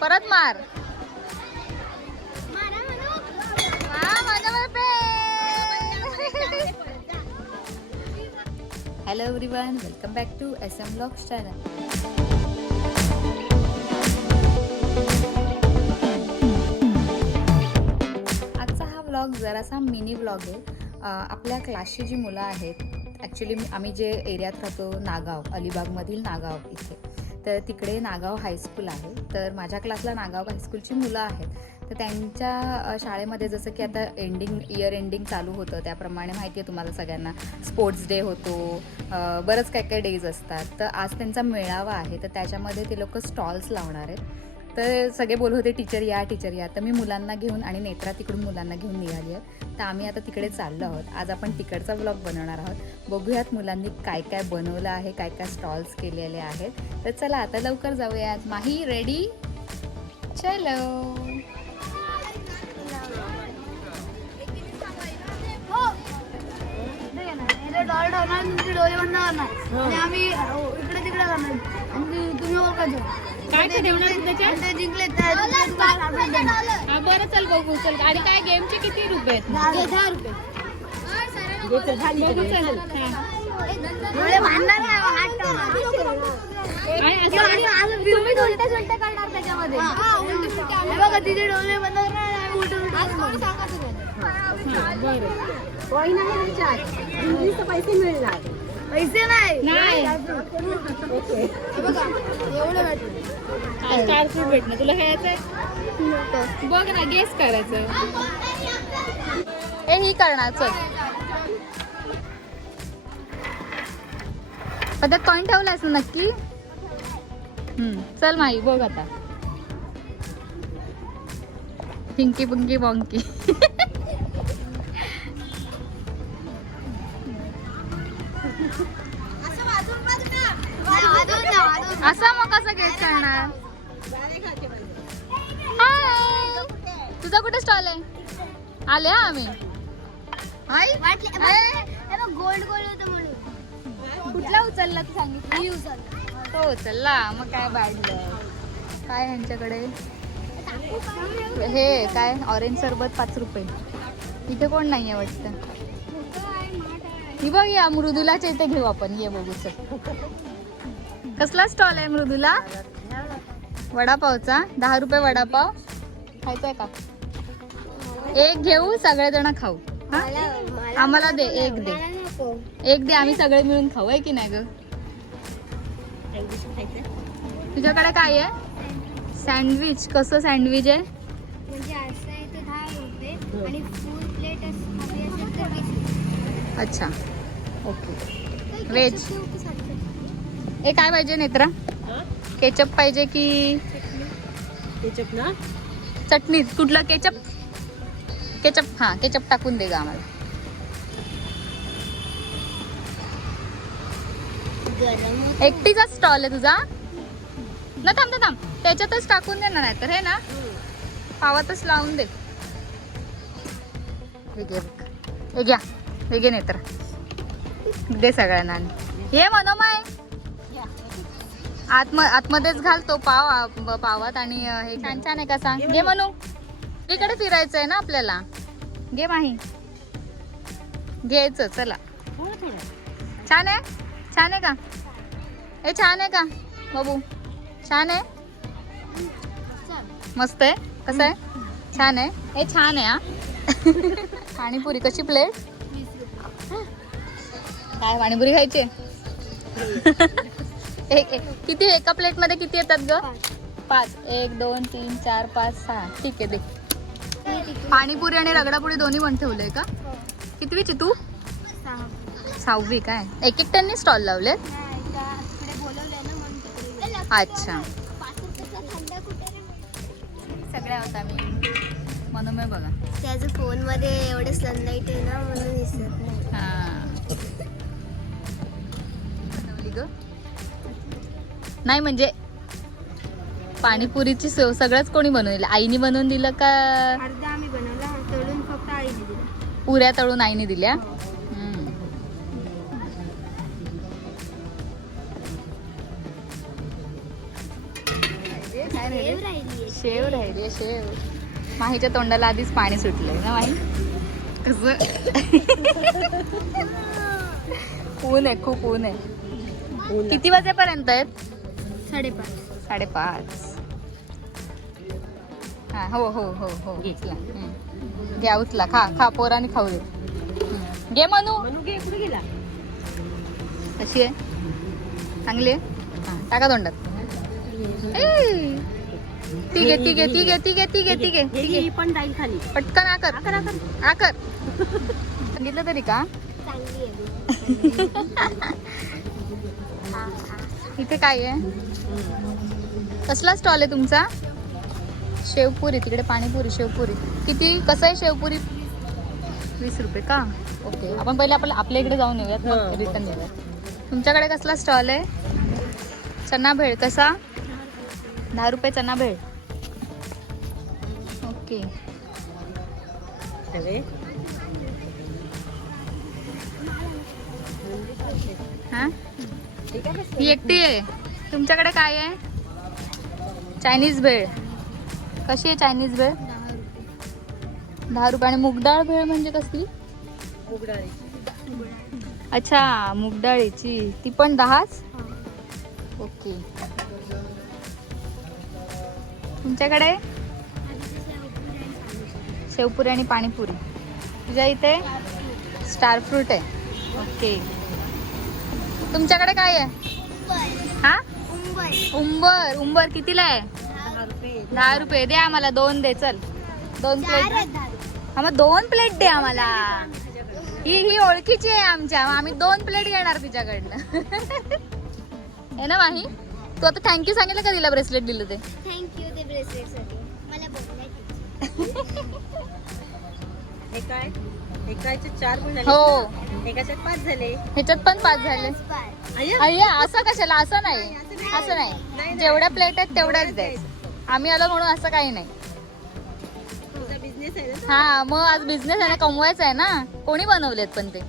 परत मार. Hello everyone welcome back to S M blogs channel आजचा हा व्लॉग जरासा मिनी व्लॉग आहे. आपल्या क्लासची जी मुलं आहेत ॲक्च्युली आम्ही जे एरियात राहतो नागाव अलिबागमधील नागाव इथे. तर तिकडे नागाव हायस्कूल आहे. तर माझ्या क्लासला नागाव हायस्कूलची मुलं आहेत. तर त्यांच्या शाळेमध्ये जसं की आता एंडिंग इयर एंडिंग चालू होतं. त्याप्रमाणे माहिती आहे तुम्हाला सगळ्यांना. स्पोर्ट्स डे होतो. बरंच काय काय डेज असतात. तर आज त्यांचा मेळावा आहे. तर त्याच्यामध्ये ते लोक स्टॉल्स लावणार आहेत. तर सगळे बोलत होते टीचर या टीचर या. तर मी मुलांना घेऊन आणि नेत्रा तिकडून मुलांना घेऊन निघाली आहे. तर आम्ही आता तिकडे चाललो आहोत. आज आपण तिकडचा ब्लॉग बनवणार आहोत. बघूयात मुलांनी काय काय बनवलं आहे काय काय स्टॉल्स केलेले आहेत. तर चला आता लवकर जाऊयात. माही रेडी चलो. डॉल तुमचे डोळे बंद करणार आम्ही इकडे तिकडे करणार आणि तुम्ही ओळखायचं काय काय ठेवणार तू त्याच्यात? आणि ते जिंकले तर. हा बरं चल बघू चल. आणि काय गेमचे किती रुपये आहेत? दहा रुपये. बघू चल. हा. डोळे बांधणार नाही, हात ठेवणार. आणि असं असं- असं फिरवीत उलटे सुलटे करणार त्याच्यामध्ये. हे बघा तिथे डोळे बंद करणार आणि उलटे उलटे करणार. हा, बरं. पैसे नाही नाही हे बघा एवढं भेटलं स्टार फ्रूट भेटणं. तुला खेळायचंय बघ ना गेस करायचं. ए ही करणार त्यात कॉईन ठेवलायस ना नक्की? हम्म, चल माई बघ आता. पिंकी पुंकी बॉंकी असा मग कसं गेस करणार? हाय तुझा कुठे स्टॉल आहे? आले हा आम्ही. हाय गोल्ड गोल्ड होतं म्हणून. कुठला उचलला तू सांगितलं? मी उचलला. तो उचलला. मग काय बाडलं काय ह्यांच्याकडे हे काय? ऑरेंज सरबत पाच रुपये. इथे कोण नाहीये वाटतं? ही बघ या मृदुलाच्या इथे घेऊ आपण. ये बघू चल कसला स्टॉल आहे मृदुला? वडापावचा. दहा रुपये वडापाव. खायचा आहे का? एक घेऊ सगळेजण खाऊ. हा? आम्हाला दे एक दे. एक दे आम्ही सगळे मिळून खाऊ आहे की नाही ग? तुझ्याकडे काय आहे? सँडविच कसं सँडविच आहे? म्हणजे. अच्छा. ओके. व्हेज? हे काय पाहिजे नेत्रा? केचप पाहिजे की त्याच्यात ना? चटणी? कुठलं केचप केचप हा केचप टाकून दे ग आम्हाला. एकटीचा स्टॉल आहे तुझा? ना थांब थांब त्याच्यातच टाकून दे ना नाहीतर हे ना? पावातच लावून दे. हे घे. हे घ्या. हे घे नेत्र. दे सगळ्यांना. ये मनोमय. आतम आतमध्येच घाल तो पाव पावात आणि हे छान छान आहे का सांग घे मनू. इकडे फिरायचं आहे ना आपल्याला. घे माही. घ्यायचं चला. छान आहे? छान आहे का? हे छान आहे का? बाबू छान आहे? मस्त आहे? कसं आहे? छान आहे? हे छान आहे हा. पाणीपुरी कशी प्लेट काय पाणीपुरी खायची एक एक. किती एका प्लेटमध्ये किती येतात ग? पाच. एक दोन तीन चार पाच सहा. ठीक आहे दे. पाणीपुरी आणि रगडापुरी दोन्ही पण ठेवलंय का? कितवीची तू? सहा. सहावी काय? एक एक त्यांनी स्टॉल लावले. अच्छा? सगळ्या होता मी मनोमय बघा. त्याच्या फोनमध्ये एवढे सनलाईट आहे ना म्हणून दिसत नाही. बनवली ग. नाही म्हणजे पाणीपुरीची सो- सगळंच कोणी बनवलेलं आईने बनवून दिलं का? अर्धा आम्ही बनवला. तळून फक्त आईने दिला. पुऱ्या तळून आईने दिल्या? राहिली शेव राहिली शेव. माहीच्या तोंडाला आधीच पाणी सुटलंय ना माही? कस? ऊन आहे खूप ऊन आहे. किती वाजेपर्यंत आहेत? साडेपाच. साडेपाच. हा हो हो हो हो. घे. उचला हम्म. घ्या उचला. खा खा पोराने खाऊ दे. घे म्हणू गेला? कशी आहे? चांगली आहे? हा टाका तोंडात. ए! ती घे ती घे ती घे ती घे ती घे ती घे हे ती घे, ही पण जाईल खाली. पटकन आकर. आकर, आकर. आकर. सांगितलं तरी का? चांगली आहे. इथे काय आहे? कसला स्टॉल आहे तुमचा? शेवपुरी तिकडे पाणीपुरी शेवपुरी. किती कसं आहे शेवपुरी? वीस रुपये का? ओके आपण पहिले आपल्या आपल्या इकडे जाऊन येऊयात मग. रिटर्न येऊयात तुमच्याकडे कसला स्टॉल आहे? चना भेळ कसा? दहा रुपये चना भेळ. ओके. हां? ही एकटी आहे. तुमच्याकडे काय आहे? चायनीज भेळ. कशी आहे चायनीज भेळ? दहा रुपये. आणि मुगडाळ भेळ म्हणजे कसली? अच्छा मुगडाळीची ती पण दहाच? ओके. तुमच्याकडे? शेवपुरी आणि पाणीपुरी. तुझ्या इथे? स्टार फ्रूट आहे. ओके. तुमच्याकडे काय आहे? हा? उंबर. उंबर कितीला आहे? दहा रुपये. दे आम्हाला दोन दे चल. दोन प्लेट हा मग दोन प्लेट दे आम्हाला. ही ही ओळखीची आहे आमच्या. आम्ही दोन प्लेट घेणार तिच्याकडनं. आहे ना माही? तू आता थँक्यू सांगितलं का तिला ब्रेसलेट दिलं ते? थँक्यू ते ब्रेसलेटसाठी. मला हे काय? एकाचे चार पण झाले? हो. एकाच्यात पाच झाले? ह्याच्यात पण पाच झाले. अय्या. अय्या असं कशाला? असं नाही. असं नाही. जेवढ्या प्लेट आहेत तेवढ्याच द्यायचं. आम्ही आलो म्हणून असं काही नाही. तुझा बिझनेस आहे ना हा मग आज बिझनेस आहे ना कमवायचा आहे ना. कोणी बनवलेत पण ते?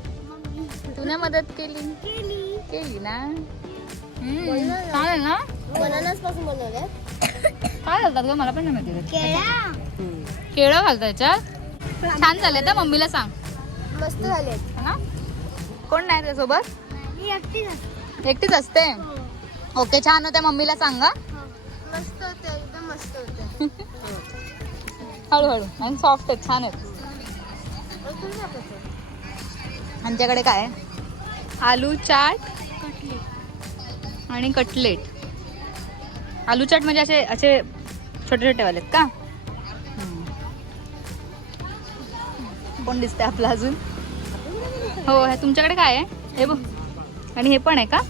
तुने मदत केली? केली. ना? हम्म, चालेल ना? बनानासपासून बनवले. काय घालतात ग? मला पण नाही माहिती. केळं घालतात याच्यात? छान झाले तर मम्मीला सांग. मस्त झाले है? ना कोण नाही त्यासोबत मी एकटीच असते. ओके छान होते मम्मीला सांगा मस्त होते एकदम मस्त होते हळूहळू आणि सॉफ्ट आहेत छान आहेत. आमच्याकडे काय? आहे? आलू चाट आणि कटलेट. आलू चाट म्हणजे असे असे छोटे छोटे वाले आहेत का? कोण दिसतंय आपलं अजून? हो हे तुमच्याकडे काय आहे? हे बघ. आणि हे पण आहे का?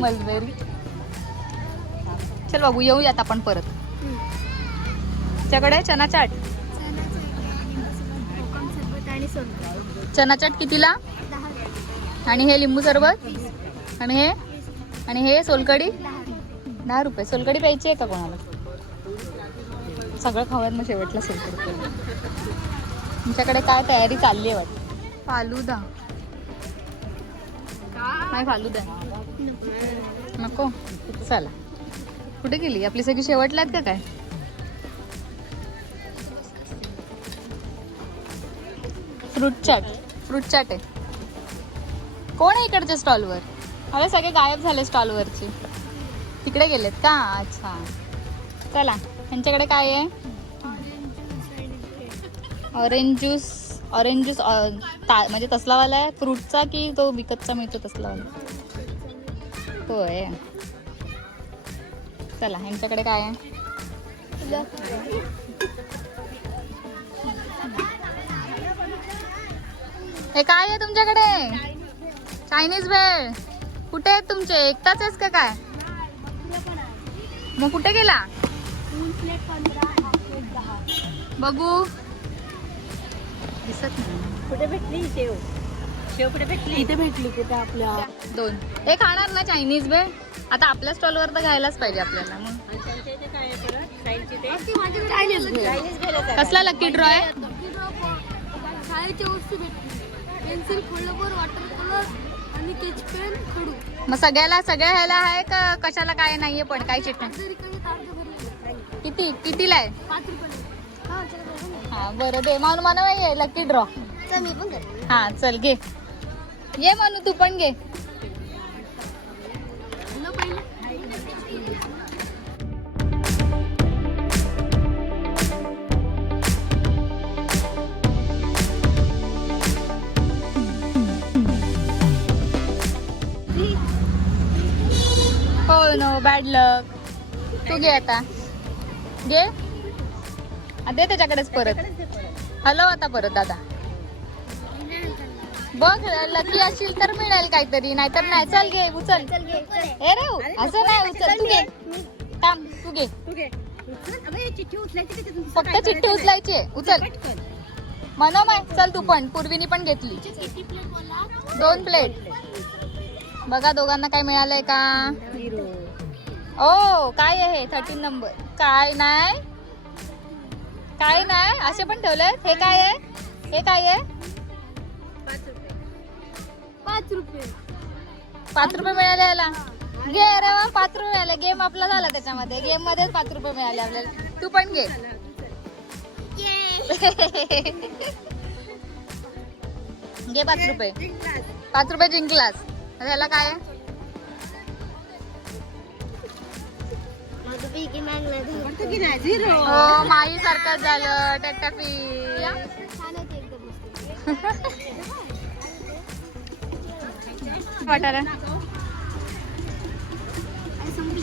मलबेरी, चल बाबू येऊयात आपण परत. तुमच्याकडे चना चाट? चना चाट कितीला? आणि हे लिंबू सरबत? आणि हे? आणि हे सोलकडी दहा रुपये. सोलकडी प्यायची आहे का कोणाला? सगळं खाऊयात मग शेवटला सोलकडी प्यायला. तुमच्याकडे काय तयारी चालली आहे वाटत? फालुदा. नाही फालुदा नको. चला. कुठे गेली? आपली सगळी शेवटला आहेत का काय? फ्रूट चाट. फ्रूट चाट आहे. कोण आहे इकडच्या स्टॉलवर? अरे सगळे गायब झाले स्टॉलवरचे. तिकडे गेलेत का? अच्छा. चला. यांच्याकडे काय आहे? ऑरेंज ज्यूस ऑरेंज ज्यूस ता म्हणजे तसलावाला आहे. फ्रूटचा की तो विकतचा मिळतो तसलावाला? होय. चला यांच्याकडे काय आहे? हे काय आहे तुमच्याकडे? चायनीज भेळ. कुठे आहेत तुमचे? एकटाच आहेस का काय? मग कुठे गेला? बघू. दिसत नाही. कुठे भेटली शेव? शेव कुठे भेटली? इथे भेटली कुठे आपल्या. दोन. हे खाणार ना चायनीज भेळ आता आपल्या स्टॉलवर तर घ्यायलाच पाहिजे आपल्याला. मग आणि त्यांच्या इथे काय आहे परत? साईडची ते? चायनीज चायनीज भेळच आहे. कसला लकी ड्रॉ आहे? शाळेची वस्तू भेटली. पेन्सिल वॉटर कलर आणि केच पेन खडू. मग सगळ्याला सगळ्या ह्याला आहे का कशाला काय नाहीये पण काय चिट जर इकडे तारचं भरलेलं किती? कितीला आहे? पाच रुपये हा बरं दे. मला नाही लकी ड्रॉ चल मी पण करते. हा चल घे. ये म्हणू तू पण घे. हो नो बॅड लक तू घे आता. घे. आ, दे त्याच्याकडेच परत. हॅलो आता परत दादा. बघ लकी असेल तर मिळेल काहीतरी नाहीतर नाही. चल घे उचल. ए रे असं नाही उचल. तू घे. थांब तू घे? फक्त चिठ्ठी? उचलायची आहे. उचल. पटकन. मनोमय चल तू पण. पूर्वीनी पण घेतली. दोन प्लेट बघा दोघांना काय मिळालंय का. ओ काय आहे थर्टीन नंबर काय नाही? काय नाही असे पण ठेवलंय हे काय आहे? हे काय आहे? पाच रुपये. पाच रुपये. मिळाले याला. घे अरे वा पाच रुपये मिळाले. गेम आपला झाला त्याच्यामध्ये. गेम मध्येच पाच रुपये मिळाले आपल्याला. तू पण घे. घे पाच रुपये. पाच रुपये जिंकलास. ह्याला काय आहे? पैकी मागला झिरो माई सारखं झालं टॅक्टाफी छान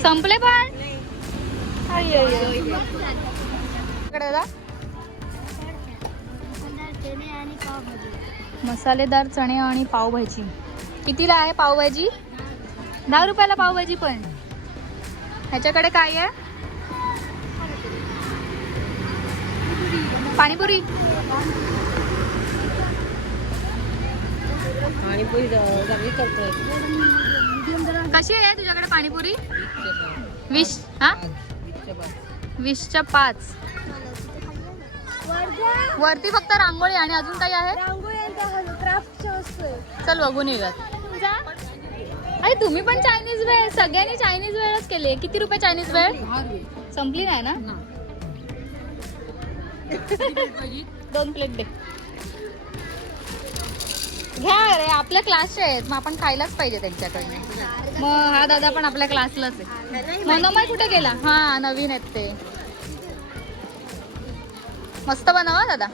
संपले पण? इकडे चणे आणि मसालेदार चणे आणि पावभाजी. कितीला आहे पावभाजी? दहा रुपयाला पावभाजी पण. ह्याच्याकडे काय आहे? पाणीपुरी. करतोय. कशी आहे तुझ्याकडे पाणीपुरी? वीस हा? वीसच्या पाच वरती फक्त रांगोळी आणि अजून काही आहे? चल बघून येऊयात. जा. अरे तुम्ही पण चायनीज वेळ सगळ्यांनी चायनीज वेळच केले. किती रुपये चायनीज वेळ? संपली नाही ना? दोन प्लेट दे. घ्या अरे आपल्या क्लासचे आहेत. मग आपण खायलाच पाहिजे त्यांच्याकडनं. मग हा दादा पण आपल्या क्लासलाच आहे. मनोमय कुठे गेला? हा नवीन आहेत ते. मस्त बनवा दादा.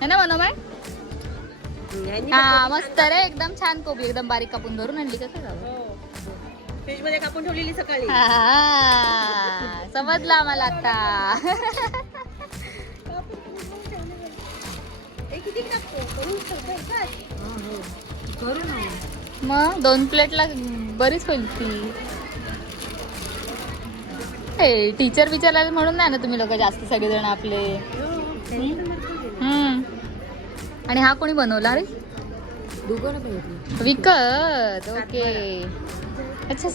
है ना मनोमय? हा मस्त रे एकदम छान कोबी एकदम बारीक कापून धरून आणली कसं जावं फ्रीजमध्ये कापून ठेवलेली सकाळी. हा, समजलं आम्हाला आता. हे ना मग दोन प्लेटला बरीच होईल ती. हे टीचर विचारायला म्हणून नाही ना तुम्ही लोक जास्त सगळेजण आपले? आणि हा कोणी बनवला रे? विकत ओके. अच्छा.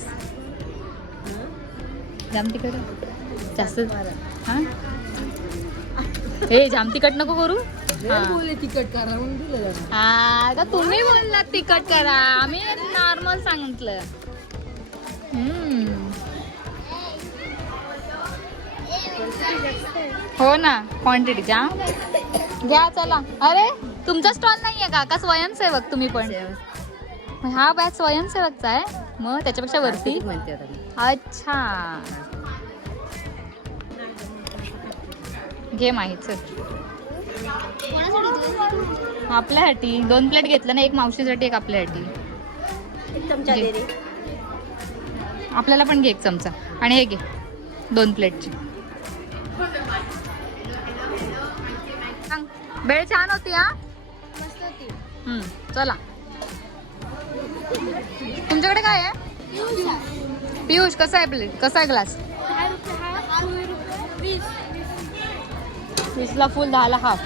जाम तिकट जास्त. हा? हे जाम तिकट नको करू. बोलले तिकट करा. हा तुम्ही बोललात तिखट करा. आम्ही नॉर्मल सांगितलं. हो ना क्वांटिटी जाम घ्या चला. अरे! तुमचा स्टॉल नाहीये का का स्वयंसेवक तुम्ही पण. हा बॅच स्वयंसेवकचा आहे. मग त्याच्यापेक्षा वरती. अच्छा. घे माहीत चल आपल्यासाठी दोन प्लेट घेतलं ना एक मावशीसाठी एक आपल्यासाठी एक चमचा दे रे. आपल्याला पण घे एक चमचा. आणि हे घे दोन प्लेटची सांग. बेळ छान होती हा? चला. तुमच्याकडे काय आहे? पियुष कसा आहे प्लेट कसा आहे ग्लास वीसला फुल दहाला हाफ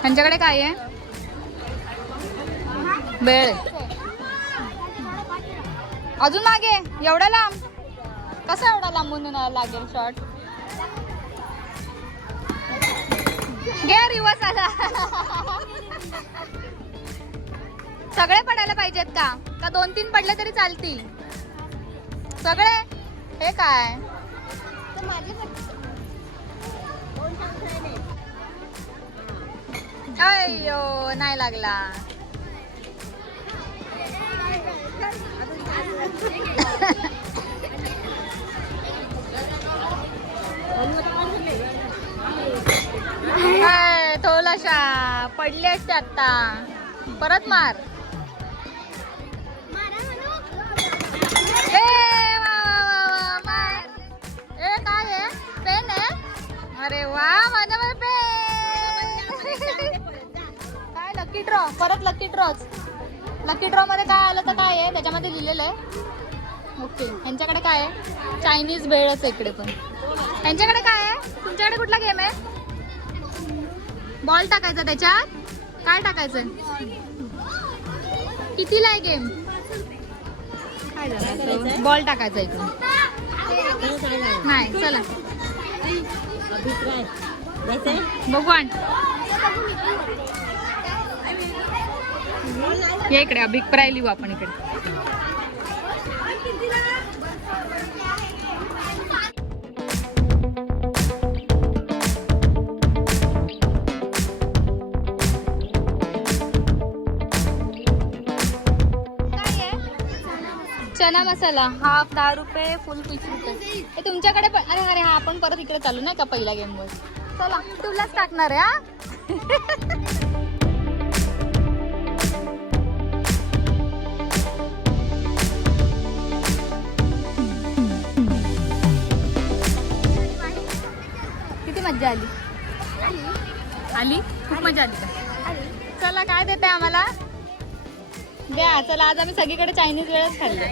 ह्यांच्याकडे काय आहे? बेळ. आहे. अजून मागे एवढा लांब? कसा एवढा लांबून लागेल शॉर्ट घे रिवर्स आला. सगळे पडायला पाहिजेत का? का दोन तीन पडले तरी चालतील? सगळे? हे काय? अय्यो नाही लागला. टोल अशा पडले असते आता परत मार. ए, वा, वा, वा, वा, मार. ए काय आहे पेन आहे अरे वा माझ्यावर पेन. काय लकी ड्रॉ परत लकी ड्रॉच लकी ड्रॉ मध्ये काय आलं तर काय आहे त्याच्यामध्ये लिहिलेलं आहे. ओके यांच्याकडे काय आहे? चायनीज भेळच आहे इकडे पण. यांच्याकडे काय आहे? तुमच्याकडे कुठला गेम आहे? बॉल टाकायचा त्याच्यात? काय टाकायचं कितीला आहे गेम बॉल टाकायचा इकडे नाही चला. भगवान. या इकडे अभिप्राय लिहू आपण इकडे. चना मसाला. हाफ दहा रुपये फुल वीस रुपये. हे तुमच्याकडे पण अरे अरे हा आपण परत इकडे चालू नाही का पहिल्या गेम वर? चला तुलाच टाकणार आहे हा? किती मज्जा आली? आली. खूप मजा आली. का चला काय देते आम्हाला? द्या चला आज आम्ही सगळीकडे चायनीज वेळच खाल्लं.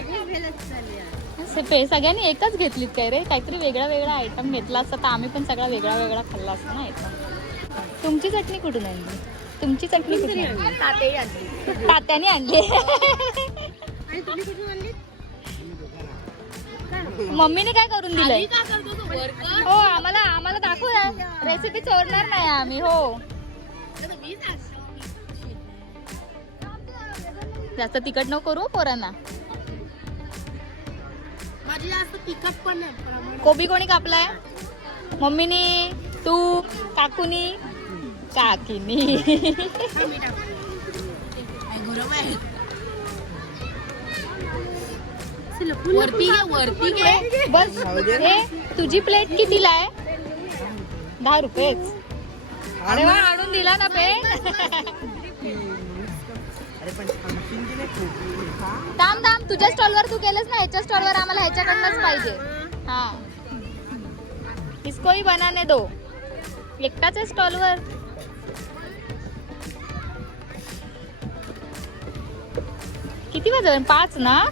पे सगळ्यांनी एकच घेतलीत काय रे? काहीतरी वेगळा वेगळा आयटम घेतला असता तर आम्ही पण सगळा वेगळा वेगळा खाल्ला असता ना आयटम तुमची चटणी कुठून आणली? तुमची चटणी कुठून आणली? तात्याने आणली. मम्मीने काय करून दिलंय? हो आम्हाला आम्हाला दाखवू रेसिपी चोरणार नाही आम्ही हो. जास्त तिखट नको करू पोरांना. माझी जास्त तिखट पण नाही कोबी कोणी कापलाय? मम्मीनी तू काकूनी? काकीनी. वरती घे वरती घे. बस हे तुझी प्लेट कितीला आहे? दहा रुपयेच. अरे वा आणून दिला ना पेन थांब थांब. तुझ्या स्टॉलवर तू केलंस ना ह्याच्या स्टॉलवर आम्हाला ह्याच्याकडनंच पाहिजे. हा. इसकोही बनाने दो. एकटाच आहे स्टॉलवर. किती वाजले? पाच ना?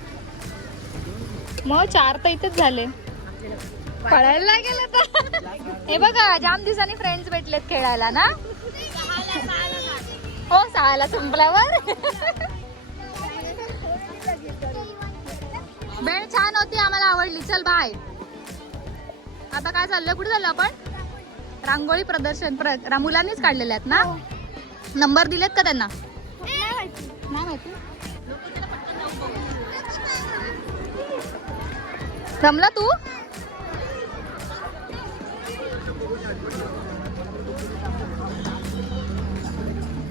मग चार तर इथेच झाले. पळायला लागेल आता हे बघा जाम दिवसांनी फ्रेंड्स भेटलेत खेळायला ना? हो सहाला संपल्यावर. बेळ छान होती आम्हाला आवडली. चल बाय आता काय चाललंय? कुठे चाललो आपण? रांगोळी प्रदर्शन प्र मुलांनीच काढलेले आहेत ना? नंबर दिलेत का त्यांना? नाही माहिती. जमला तू?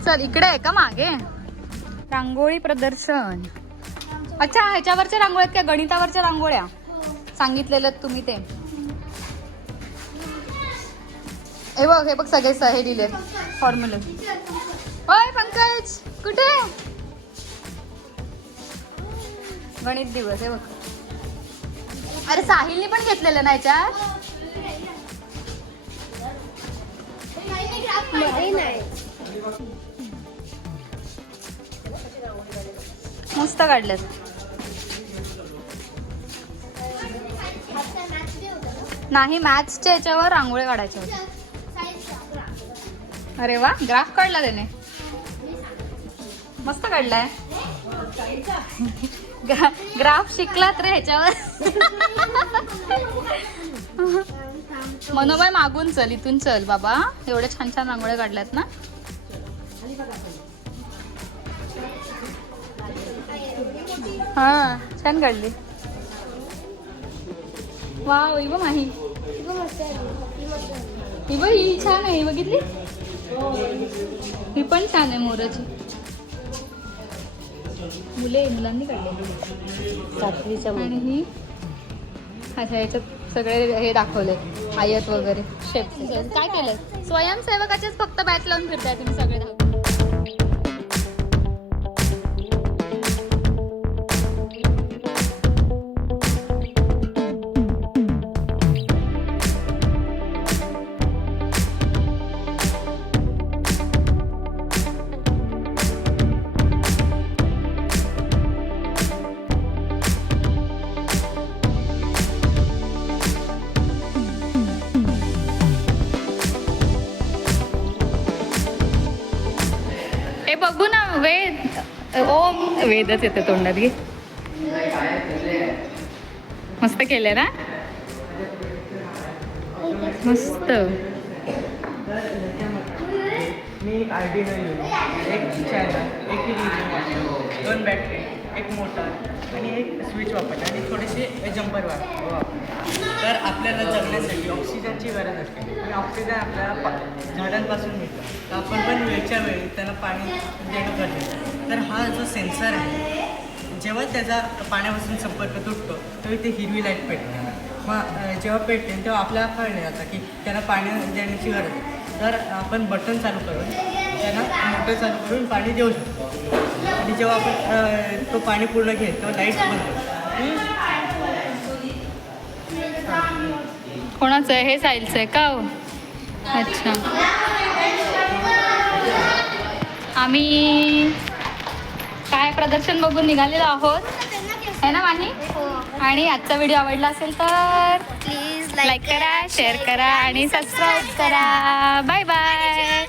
चल इकडे आहे का मागे? रांगोळी प्रदर्शन. अच्छा ह्याच्यावरच्या रांगोळ्या आहेत का? गणितावरच्या रांगोळ्या. सांगितलेलं तुम्ही ते. हे बघ हे बघ सगळे हे दिले. फॉर्म्युले होय पंकज कुठे गणित दिवस हे बघ. अरे साहिलने पण घेतलेलं ना याच्यात नाही. मस्त काढल्यात. नाही मॅथ्सच्या याच्यावर रांगोळी काढायच्या होत्या. अरे वा ग्राफ काढला त्याने. मस्त काढलाय. ग्रा- ग्राफ शिकलात रे ह्याच्यावर. मनोबाई मागून चल इथून चल बाबा. एवढे छान छान रांगोळ्या काढल्यात ना. हा छान काढली. वा ही बघ माही. ही बघ ही छान आहे बघितली? ही पण छान आहे मोराची. मुले मुलांनी काढले. आणि ही अच्छा याच्यात सगळे हे दाखवले आयत वगैरे. शेप काय केलंय? स्वयंसेवकाचेच फक्त बॅच लावून फिरताय तुम्ही बघू ना वेद. ओम. वेदच येते तोंडात घे. मस्त केलंय ना? मस्त. मी एक घेऊन एक एक दोन बॅटरी एक मोटर आणि एक स्विच वापरते आणि थोडेसे जंपर वापर तर आपल्याला जगण्यासाठी ऑक्सिजनची गरज असते. आणि ऑक्सिजन आपल्याला पा- झाडांपासून मिळतं. तर आपण पण वेळच्या वेळी त्याला पाणी म्हणजे देणं गरजेचं तर हा जो सेन्सर आहे जेव्हा त्याचा पाण्यापासून संपर्क तुटतो तेव्हा ते हिरवी लाइट पेटते. मग जेव्हा पेटते तेव्हा आपल्याला कळलं जातं की त्याला पाणी देण्याची गरज आहे. तर आपण बटन चालू करून त्यांना मोटर चालू करून पाणी देऊ शकतो. आणि जेव्हा आपण तो पाणी पूर्ण घेत तेव्हा लाइट बंद. कोणाचं आहे? हे साईलचं आहे का हो? अच्छा. आम्ही काय प्रदर्शन बघून निघालेलो आहोत. है ना माही? आणि आजचा व्हिडिओ आवडला असेल तर प्लीज लाईक करा शेअर करा आणि सबस्क्राईब करा. Bye bye